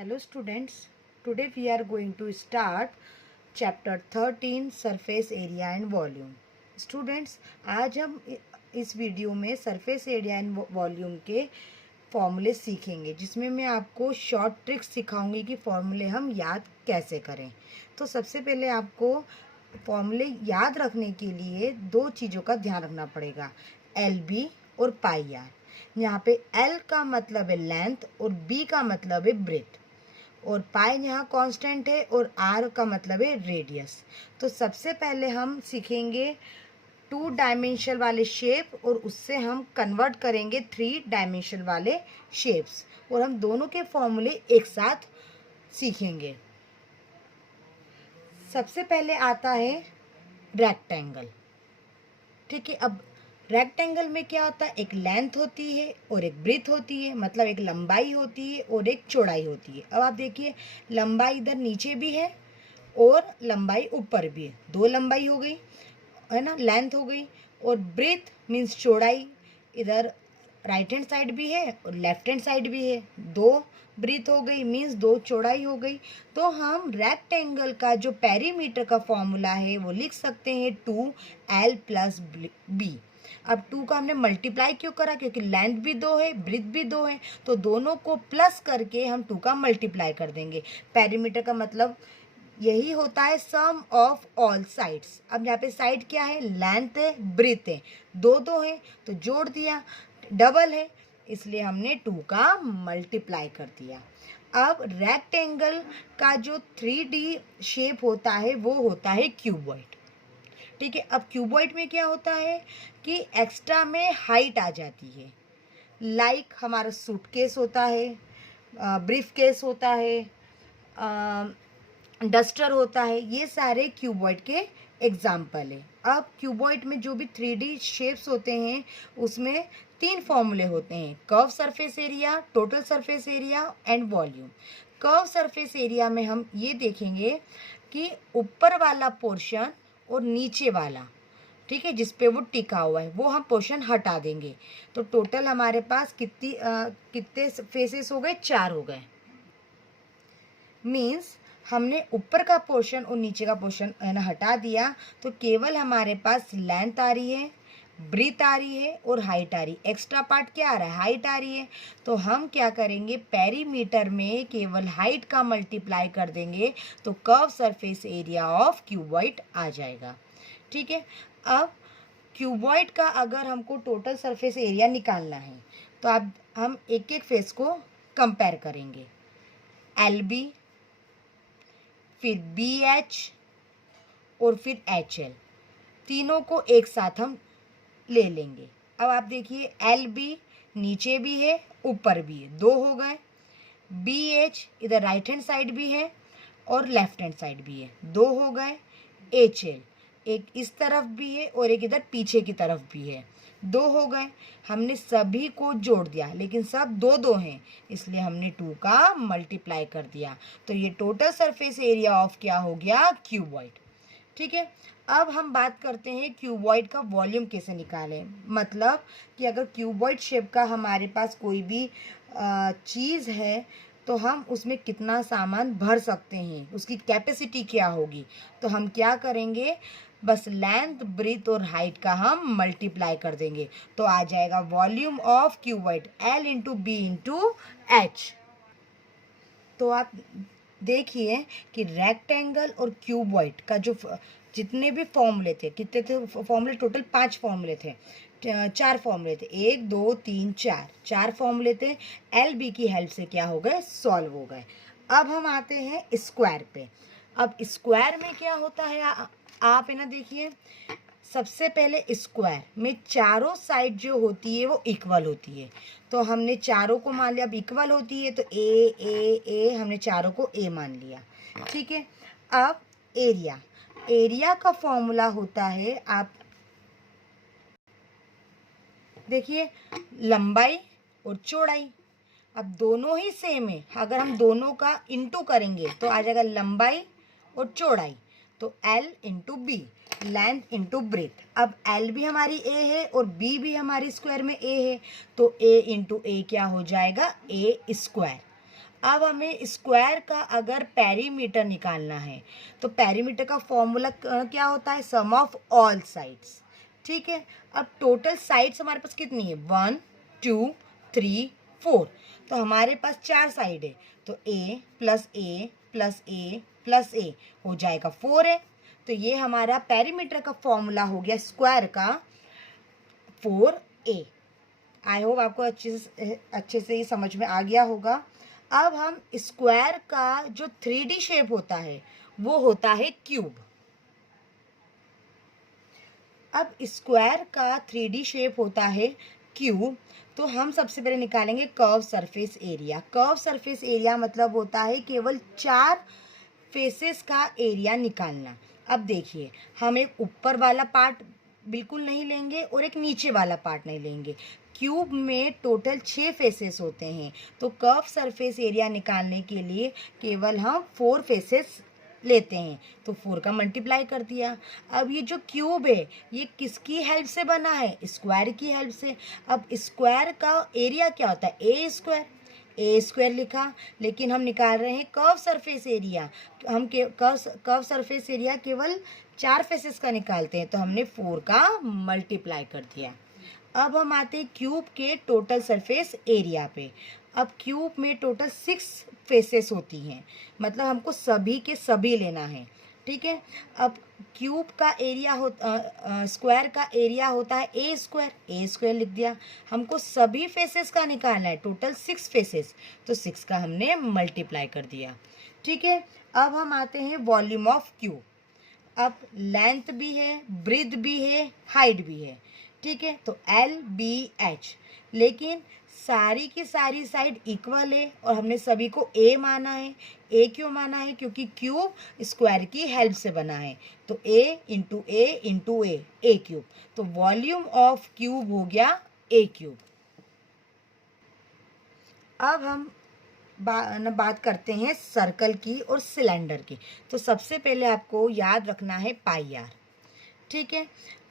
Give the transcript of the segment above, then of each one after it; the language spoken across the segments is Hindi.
Hello students, today we are going to start chapter 13 surface area and volume. Students, आज हम इस वीडियो में सरफेस एरिया एंड वॉल्यूम के फॉर्मूले सीखेंगे, जिसमें मैं आपको शॉर्ट ट्रिक्स सिखाऊंगी कि फॉर्मूले हम याद कैसे करें। तो सबसे पहले आपको फॉर्मूले याद रखने के लिए दो चीज़ों का ध्यान रखना पड़ेगा, LB और पाई आर। यहाँ पे L का मतलब है लेंथ और B का मतलब है ब्रेथ, और पाई यहाँ कांस्टेंट है और आर का मतलब है रेडियस। तो सबसे पहले हम सीखेंगे 2 डायमेंशन वाले शेप, और उससे हम कन्वर्ट करेंगे 3 डायमेंशन वाले शेप्स, और हम दोनों के फॉर्मूले एक साथ सीखेंगे। सबसे पहले आता है रेक्टेंगल। ठीक है, अब रेक्टेंगल में क्या होता है, एक लेंथ होती है और एक ब्रेथ होती है, मतलब एक लंबाई होती है और एक चौड़ाई होती है। अब आप देखिए, लंबाई इधर नीचे भी है और लंबाई ऊपर भी है, दो लंबाई हो गई है ना, लेंथ हो गई। और ब्रेथ मीन्स चौड़ाई, इधर राइट हैंड साइड भी है और लेफ्ट हैंड साइड भी है, दो ब्रेथ हो गई, मीन्स दो चौड़ाई हो गई। तो हम रेक्टेंगल का जो पेरीमीटर का फॉर्मूला है वो लिख सकते हैं 2L + B। अब 2 का हमने मल्टीप्लाई क्यों करा, क्योंकि लेंथ भी 2 है, ब्रेथ भी 2 है, तो दोनों को प्लस करके हम 2 का मल्टीप्लाई कर देंगे। पेरीमीटर का मतलब यही होता है सम ऑफ ऑल साइड्स। अब यहाँ पे साइड क्या है, लेंथ है, ब्रेथ है, दो दो है तो जोड़ दिया, डबल है इसलिए हमने 2 का मल्टीप्लाई कर दिया। अब रेक्टेंगल का जो 3D शेप होता है वो होता है क्यूबॉइड। ठीक है, अब क्यूबॉइड में क्या होता है कि एक्स्ट्रा में हाइट आ जाती है, लाइक हमारा सूटकेस होता है, ब्रीफ केस होता है, डस्टर होता है, ये सारे क्यूबॉइड के एग्जाम्पल है। अब क्यूबॉइड में जो भी 3D शेप्स होते हैं उसमें 3 फॉर्मूले होते हैं, curve surface area, total surface area and volume. Curve surface area में हम ये देखेंगे कि ऊपर वाला पोर्शन और नीचे वाला, ठीक है, जिस पे वो टिका हुआ है वो हम पोर्शन हटा देंगे। तो टोटल हमारे पास कितने फेसेस हो गए, 4 हो गए। मीन्स हमने ऊपर का पोर्शन और नीचे का पोर्शन हटा दिया, तो केवल हमारे पास लेंथ आ रही है, ब्रीथ आ रही है और हाइट आ रही है। एक्स्ट्रा पार्ट क्या आ रहा है, हाइट आ रही है। तो हम क्या करेंगे, पेरीमीटर में केवल हाइट का मल्टीप्लाई कर देंगे तो curve surface area of cuboid आ जाएगा। ठीक है, अब क्यूबॉइड का अगर हमको टोटल सरफेस एरिया निकालना है तो अब हम एक एक फेस को कंपेयर करेंगे, LB, फिर BH और फिर HL, तीनों को एक साथ हम ले लेंगे। अब आप देखिए, LB नीचे भी है ऊपर भी है, 2 हो गए। BH इधर राइट हैंड साइड भी है और लेफ्ट हैंड साइड भी है, 2 हो गए। HL एक इस तरफ भी है और एक इधर पीछे की तरफ भी है, 2 हो गए। हमने सभी को जोड़ दिया, लेकिन सब 2 2 हैं इसलिए हमने 2 का मल्टीप्लाई कर दिया। तो ये टोटल सरफेस एरिया ऑफ क्या हो गया, क्यूबॉइड। ठीक है, अब हम बात करते हैं क्यूबॉइड का वॉल्यूम कैसे निकालें। मतलब कि अगर क्यूबॉइड शेप का हमारे पास कोई भी चीज़ है तो हम उसमें कितना सामान भर सकते हैं, उसकी कैपेसिटी क्या होगी। तो हम क्या करेंगे, बस लेंथ, ब्रीथ और हाइट का हम मल्टीप्लाई कर देंगे तो आ जाएगा वॉल्यूम ऑफ क्यूबॉइड L/B/H। तो आप देखिए कि रेक्टेंगल और क्यूबॉइड का जो जितने भी फॉर्मूले थे, कितने थे फॉर्मूले, टोटल 5 फॉर्मूले थे, 4 फॉर्मूले थे, 1 2 3 4 फॉर्मूले थे। LB की हेल्प से क्या हो गए, सॉल्व हो गए। अब हम आते हैं स्क्वायर पे। अब स्क्वायर में क्या होता है, आप है ना देखिए, सबसे पहले स्क्वायर में चारों साइड जो होती है वो इक्वल होती है, तो हमने चारों को मान लिया। अब इक्वल होती है तो ए हमने चारों को ए मान लिया। ठीक है, अब एरिया का फॉर्मूला होता है, आप देखिए, लंबाई और चौड़ाई। अब दोनों ही सेम है, अगर हम दोनों का इंटू करेंगे तो आ जाएगा लंबाई और चौड़ाई, तो L into B, length into breadth. अब L भी हमारी A है और B भी हमारी स्क्वायर में A है, तो A इंटू A क्या हो जाएगा, A स्क्वायर। अब हमें स्क्वायर का अगर पेरीमीटर निकालना है तो पेरीमीटर का फॉर्मूला क्या होता है, सम ऑफ ऑल साइड्स। ठीक है, अब टोटल साइड्स हमारे पास कितनी है, 1 2 3 4, तो हमारे पास 4 साइड है, तो ए प्लस ए प्लस ए प्लस ए हो जाएगा 4 है। तो ये हमारा पेरीमीटर का फॉर्मूला हो गया स्क्वायर का 4a। आई होप आपको अच्छे से ही समझ में आ गया होगा। अब हम स्क्वायर का जो 3D शेप होता है वो होता है क्यूब। अब स्क्वायर का 3D शेप होता है क्यूब, तो हम सबसे पहले निकालेंगे curve surface area. Curve surface area मतलब होता है केवल 4 फेसेस का एरिया निकालना। अब देखिए, हम एक ऊपर वाला पार्ट बिल्कुल नहीं लेंगे और एक नीचे वाला पार्ट नहीं लेंगे। क्यूब में टोटल 6 फेसेस होते हैं, तो कर्व सरफेस एरिया निकालने के लिए केवल हम 4 फेसेस लेते हैं, तो 4 का मल्टीप्लाई कर दिया। अब ये जो क्यूब है ये किसकी हेल्प से बना है, स्क्वायर की हेल्प से। अब स्क्वायर का एरिया क्या होता है, ए स्क्वायर लिखा, लेकिन हम निकाल रहे हैं कर्व सरफेस एरिया। हम कर्व सरफेस एरिया केवल 4 फेसेस का निकालते हैं, तो हमने 4 का मल्टीप्लाई कर दिया। अब हम आते हैं क्यूब के टोटल सरफेस एरिया पे। अब क्यूब में टोटल 6 फेसेस होती हैं, मतलब हमको सभी के सभी लेना है। ठीक है, अब क्यूब का एरिया स्क्वायर का एरिया होता है ए स्क्वायर लिख दिया। हमको सभी फेसेस का निकालना है, टोटल 6 फेसेस, तो 6 का हमने मल्टीप्लाई कर दिया। ठीक है, अब हम आते हैं वॉल्यूम ऑफ क्यूब। अब लेंथ भी है, ब्रेथ भी है, हाइट भी है। ठीक है, तो LBH, लेकिन सारी की सारी साइड इक्वल है और हमने सभी को ए माना है। ए क्यों माना है, क्योंकि क्यूब स्क्वायर की हेल्प से बना है, तो ए इंटू ए क्यूब, तो वॉल्यूम ऑफ क्यूब हो गया ए क्यूब। अब हम बात करते हैं सर्कल की और सिलेंडर की। तो सबसे पहले आपको याद रखना है पाई आर। ठीक है,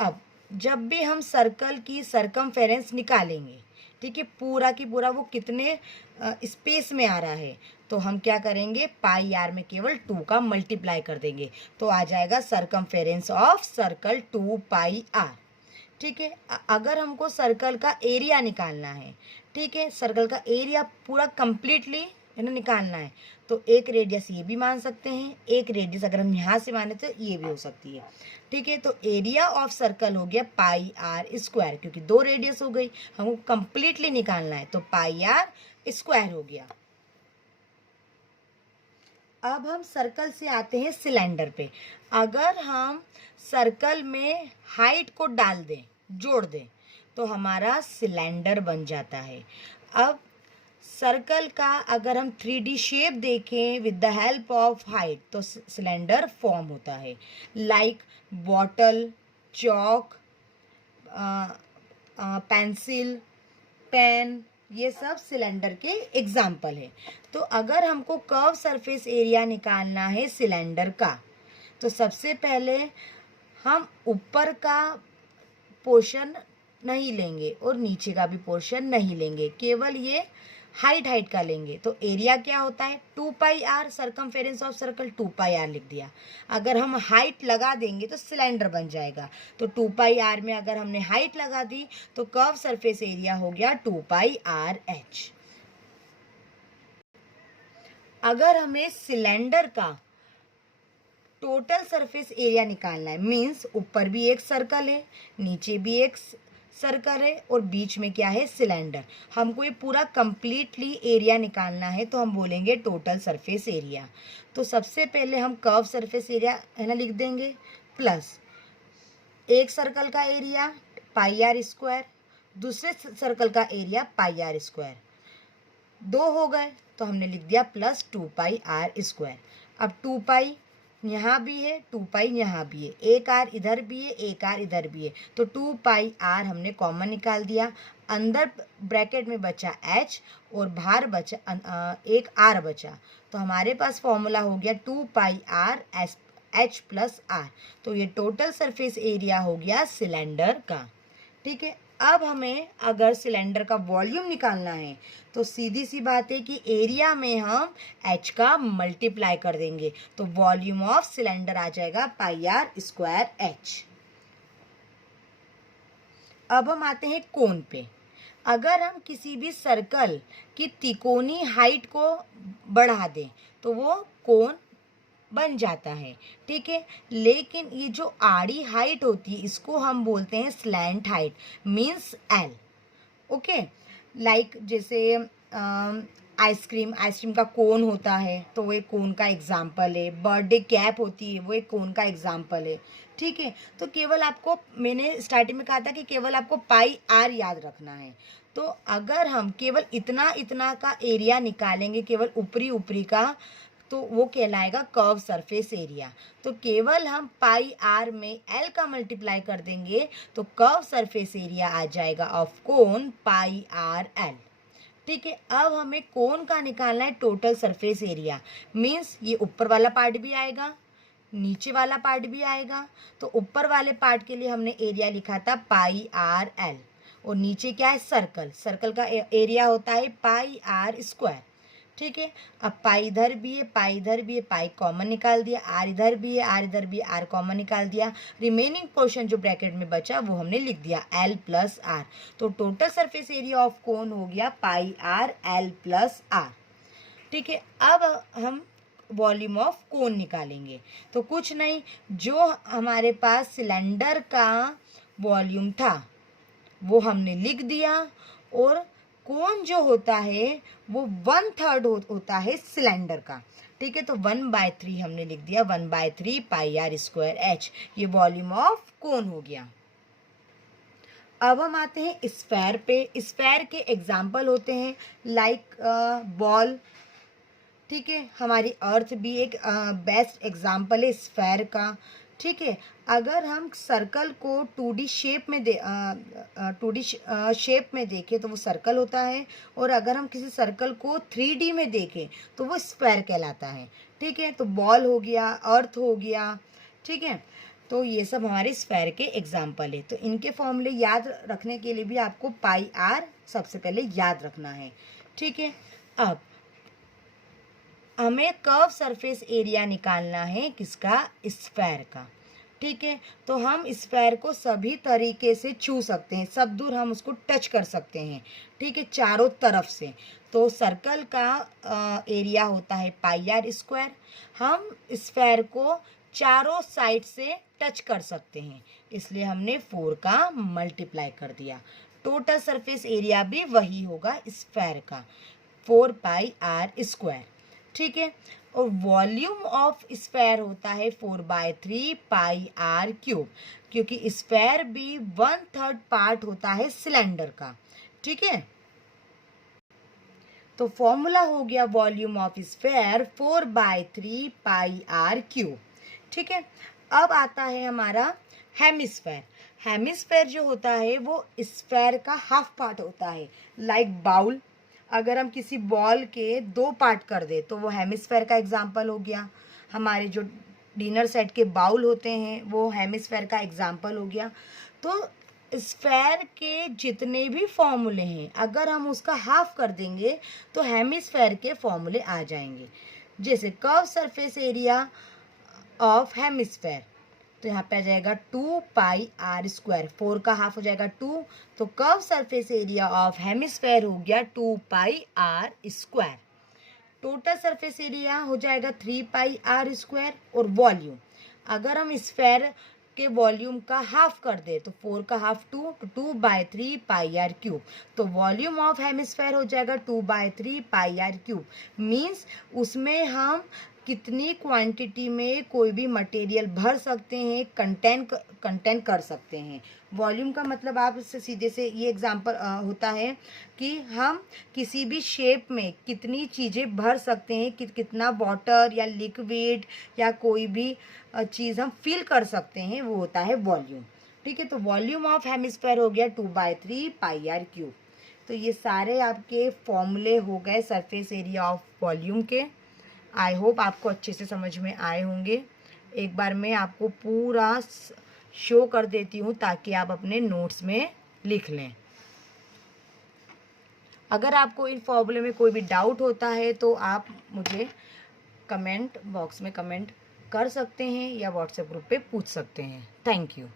अब जब भी हम सर्कल की सरकमफेरेंस निकालेंगे, ठीक है, पूरा की पूरा वो कितने स्पेस में आ रहा है, तो हम क्या करेंगे, पाई आर में केवल 2 का मल्टीप्लाई कर देंगे, तो आ जाएगा circumference of circle 2 pi r. ठीक है, अगर हमको सर्कल का एरिया निकालना है, ठीक है, सर्कल का एरिया पूरा कंप्लीटली है ना निकालना है, तो एक रेडियस ये भी मान सकते हैं, एक रेडियस अगर हम यहाँ से माने तो ये भी हो सकती है। ठीक है, तो एरिया ऑफ सर्कल हो गया पाई आर स्क्वायर, क्योंकि 2 रेडियस हो गई, हमको कंप्लीटली निकालना है, तो पाई आर स्क्वायर हो गया। अब हम सर्कल से आते हैं सिलेंडर पे। अगर हम सर्कल में हाइट को डाल दें, जोड़ दें, तो हमारा सिलेंडर बन जाता है। अब सर्कल का अगर हम 3D शेप देखें with the help of height, तो सिलेंडर फॉर्म होता है, like bottle, chalk, pencil, pen, ये सब सिलेंडर के एग्जाम्पल है। तो अगर हमको कर्व सरफेस एरिया निकालना है सिलेंडर का, तो सबसे पहले हम ऊपर का पोर्शन नहीं लेंगे और नीचे का भी पोर्शन नहीं लेंगे, केवल ये हाइट का लेंगे। तो एरिया क्या होता है, 2 pi r, circumference of circle 2 pi r लिख दिया। अगर हम हाइट लगा देंगे तो सिलेंडर बन जाएगा, तो 2 पाई आर में अगर हमने हाइट लगा दी तो कर्व सरफेस एरिया हो गया 2 पाई आर एच। अगर हमें सिलेंडर का टोटल सरफेस एरिया निकालना है, मीन्स ऊपर भी एक सर्कल है, नीचे भी एक सर्कल है और बीच में क्या है, सिलेंडर, हमको ये पूरा कंप्लीटली एरिया निकालना है, तो हम बोलेंगे टोटल सरफेस एरिया। तो सबसे पहले हम कर्व सरफेस एरिया है ना लिख देंगे, प्लस एक सर्कल का एरिया पाई आर स्क्वायर, दूसरे सर्कल का एरिया पाई आर स्क्वायर, 2 हो गए, तो हमने लिख दिया प्लस 2 पाई आर स्क्वायर। अब 2 पाई यहाँ भी है, 2 पाई यहाँ भी है, एक आर इधर भी है, एक आर इधर भी है, तो 2 पाई आर हमने कॉमन निकाल दिया। अंदर ब्रैकेट में बचा h और बाहर बचा एक r बचा, तो हमारे पास फॉर्मूला हो गया 2 pi are h plus are. तो ये टोटल सरफेस एरिया हो गया सिलेंडर का। ठीक है, अब हमें अगर सिलेंडर का वॉल्यूम निकालना है तो सीधी सी बात है कि एरिया में हम h का मल्टीप्लाई कर देंगे, तो वॉल्यूम ऑफ सिलेंडर आ जाएगा पाई आर स्क्वायर h। अब हम आते हैं कोन पे। अगर हम किसी भी सर्कल की तिकोनी हाइट को बढ़ा दें तो वो कोन बन जाता है, ठीक है। लेकिन ये जो आड़ी हाइट होती है इसको हम बोलते हैं slant height, means L. Okay, like जैसे आइसक्रीम का कोन होता है तो वो एक कोन का एग्जाम्पल है। बर्थडे कैप होती है वो एक कोन का एग्जाम्पल है, ठीक है। तो केवल आपको, मैंने स्टार्टिंग में कहा था कि केवल आपको पाई आर याद रखना है। तो अगर हम केवल इतना इतना का एरिया निकालेंगे, केवल ऊपरी ऊपरी का, तो वो कहलाएगा कर्व सरफेस एरिया। तो केवल हम पाई आर में एल का मल्टीप्लाई कर देंगे तो कर्व सरफेस एरिया आ जाएगा of cone pi R L, ठीक है। अब हमें कोन का निकालना है टोटल सरफेस एरिया, मीन्स ये ऊपर वाला पार्ट भी आएगा, नीचे वाला पार्ट भी आएगा। तो ऊपर वाले पार्ट के लिए हमने एरिया लिखा था पाई आर एल, और नीचे क्या है, सर्कल। सर्कल का एरिया होता है पाई आर स्क्वायर, ठीक है। अब पाई इधर भी है, पाई इधर भी है, पाई कॉमन निकाल दिया, आर इधर भी है, आर इधर भी है, आर कॉमन निकाल दिया। रिमेनिंग पोर्शन जो ब्रैकेट में बचा वो हमने लिख दिया एल प्लस आर। तो total surface area of cone हो गया पाई आर एल प्लस आर, ठीक है। अब हम वॉल्यूम ऑफ कोन निकालेंगे। तो कुछ नहीं, जो हमारे पास सिलेंडर का वॉल्यूम था वो हमने लिख दिया, और कोन जो होता है वो 1/3 होता है सिलेंडर का, ठीक है। तो 1/3 हमने लिख दिया, 1/3 पाई आर स्क्वायर एच। ये वॉल्यूम ऑफ कोन हो गया। अब हम आते हैं स्फेयर पे। स्फेयर के एग्जाम्पल होते हैं लाइक बॉल, ठीक है। हमारी अर्थ भी एक बेस्ट एग्जाम्पल है स्फेयर का, ठीक है। अगर हम सर्कल को 2D शेप में 2D शेप में देखें तो वो सर्कल होता है, और अगर हम किसी सर्कल को 3D में देखें तो वो स्क्वायर कहलाता है, ठीक है। तो बॉल हो गया, अर्थ हो गया, ठीक है। तो ये सब हमारे स्क्वायर के एग्जाम्पल है। तो इनके फॉर्मूले याद रखने के लिए भी आपको पाई आर सबसे पहले याद रखना है, ठीक है। अब हमें कर्व सरफेस एरिया निकालना है किसका, स्फेयर का, ठीक है। तो हम स्फेयर को सभी तरीके से छू सकते हैं, सब दूर हम उसको टच कर सकते हैं, ठीक है, चारों तरफ से। तो सर्कल का एरिया होता है पाई आर स्क्वायर। हम स्फेयर को चारों साइड से टच कर सकते हैं, इसलिए हमने 4 का मल्टीप्लाई कर दिया। टोटल सरफेस एरिया भी वही होगा स्फेयर का, 4 पाई आर स्क्वायर, ठीक है। और वॉल्यूम ऑफ स्फेयर होता है 4/3 पाई आर क्यूब, क्योंकि स्फेयर भी 1/3 पार्ट होता है सिलेंडर का, ठीक है। तो फॉर्मूला हो गया volume of sphere 4/3 pi r cube, ठीक है। अब आता है हमारा हेमिस्फेयर। हेमिस्फेयर जो होता है वो स्फेयर का हाफ पार्ट होता है, लाइक बाउल। अगर हम किसी बॉल के 2 पार्ट कर दे तो वो हेमिस्फेयर का एग्जाम्पल हो गया। हमारे जो डिनर सेट के बाउल होते हैं वो हेमिस्फेयर का एग्जाम्पल हो गया। तो स्फेयर के जितने भी फॉर्मूले हैं अगर हम उसका हाफ कर देंगे तो हेमिस्फेयर के फॉर्मूले आ जाएंगे। जैसे curve surface area of hemisphere, तो यहाँ पे आ जाएगा 2 पाई आर स्क्वायर, 4 का हाफ हो जाएगा 2। तो curve surface area of hemisphere हो गया 2 pi r square. Total surface area हो जाएगा 3 पाई आर स्क्वायर। और वॉल्यूम, अगर हम स्फेयर के वॉल्यूम का हाफ कर दे तो 4 का हाफ 2, तो 2/3 पाई आर क्यूब। तो वॉल्यूम ऑफ हेमिस्फेयर हो जाएगा 2/3 पाई आर क्यूब। मीन्स उसमें हम कितनी क्वांटिटी में कोई भी मटेरियल भर सकते हैं, कंटेन कर सकते हैं। वॉल्यूम का मतलब आप इससे सीधे से ये एग्जांपल होता है कि हम किसी भी शेप में कितनी चीज़ें भर सकते हैं, कितना वाटर या लिक्विड या कोई भी चीज़ हम फिल कर सकते हैं, वो होता है वॉल्यूम, ठीक है। तो वॉल्यूम ऑफ हेमिस्फेयर हो गया 2/3 पाई आर क्यूब। तो ये सारे आपके फॉर्मूले हो गए सरफेस एरिया ऑफ वॉल्यूम के। आई होप आपको अच्छे से समझ में आए होंगे। एक बार मैं आपको पूरा शो कर देती हूँ ताकि आप अपने नोट्स में लिख लें। अगर आपको इन फॉर्मूले में कोई भी डाउट होता है तो आप मुझे कमेंट बॉक्स में कमेंट कर सकते हैं या व्हाट्सएप ग्रुप पे पूछ सकते हैं। Thank you.